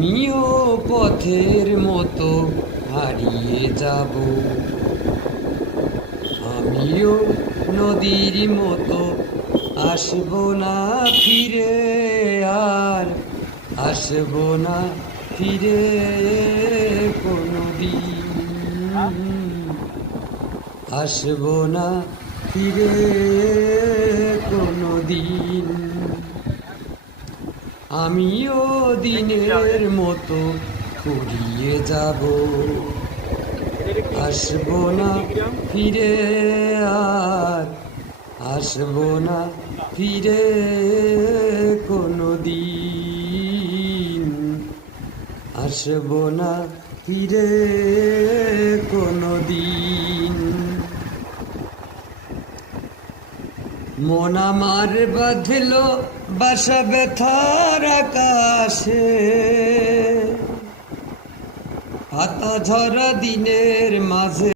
আমিও পথের মতো হারিয়ে যাব, আমিও নদীর মতো আসব না ফিরে, আর আসব না ফিরে কোনদিন, আসব না ফিরে কোনদিন। আমিও দিনের মতো ফুরিয়ে যাব, আসব না ফিরে, আর আসব না ফিরে কোনদিন, আসব না ফিরে কোনদিন। মন আমার বাঁধল বাসা ব্যথার আকাশে, পাতা ঝরা দিনের মাঝে